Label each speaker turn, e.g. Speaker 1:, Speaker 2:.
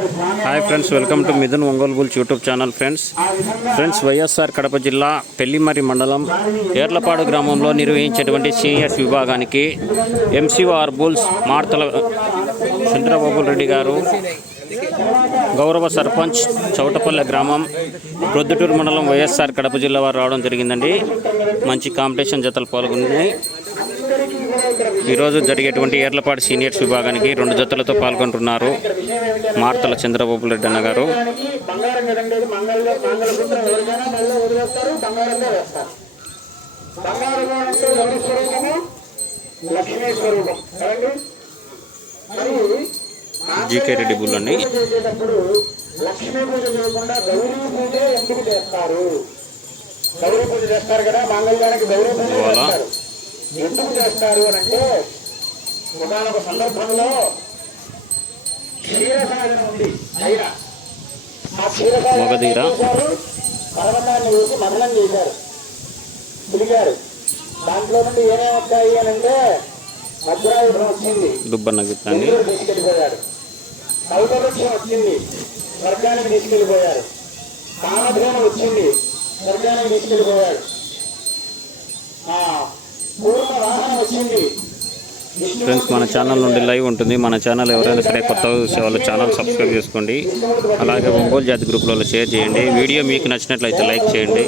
Speaker 1: Hi friends welcome to Mithun Ongole bulls YouTube channel friends friends YSR Kadapa జిల్లా పెళ్ళిమరి మండలం ఏర్లపాడు గ్రామంలో నిర్వహించేటువంటి seniors విభాగానికి ఎంసీఆర్ బుల్స్ మార్తల చంద్రబాబు రెడ్డి గారు గౌరవ సర్పంచ్ చౌటపల్లె గ్రామం ప్రొద్దుటూరు మండలం వైఎస్ఆర్ కడప జిల్లా వారు రావడం జరిగిందండి. మంచి కాంపిటీషన్ జతలు పాల్గొన్నాయి. ఈరోజు జరిగేటువంటి ఏర్లపాటి సీనియర్స్ విభాగానికి రెండు జతలతో పాల్గొంటున్నారు మార్తల చంద్రబాబు రెడ్డి అన్న గారు. జీకే రెడ్డి బుల్ అండి
Speaker 2: లక్ష్మీ పూజ చేయకుండా గౌరీ పూజ ఎందుకు చేస్తారు గౌరీ పూజ చేస్తారు కదా మంగళవారానికి గౌరీ పూజ చేస్తారు ఎందుకు చేస్తారు అని అంటే ఒకనొక సందర్భంలో క్షీరసాగరం ఉంది. అయినా ఆ క్షీరసాగరం? పర్వతాన్ని మదనం చేశారు. పిలిచారు దాంట్లో నుండి ఏమేమి వచ్చాయి అని అంటే వజ్రాయుధం వచ్చింది.
Speaker 1: దుబ్బన్న
Speaker 2: తీసుకెళ్ళిపోయాడు కౌటవృక్షం వచ్చింది. స్వర్గానికి తీసుకెళ్ళిపోయారు కామధేను వచ్చింది. స్వర్గానికి తీసుకెళ్ళిపోయాడు ఆ పూర్ణ వాహనం వచ్చింది విష్ణుమూర్తి
Speaker 1: ఫ్రెండ్స్ మన ఛానల్ నుండి లైవ్ ఉంటుంది. మన ఛానల్ ఎవరైనా సరే కొత్త చూసే వాళ్ళు ఛానల్ సబ్స్క్రైబ్ చేసుకోండి. అలాగే ఒంగోలు జాతి గ్రూప్లలో షేర్ చేయండి. వీడియో మీకు నచ్చినట్లయితే లైక్ చేయండి.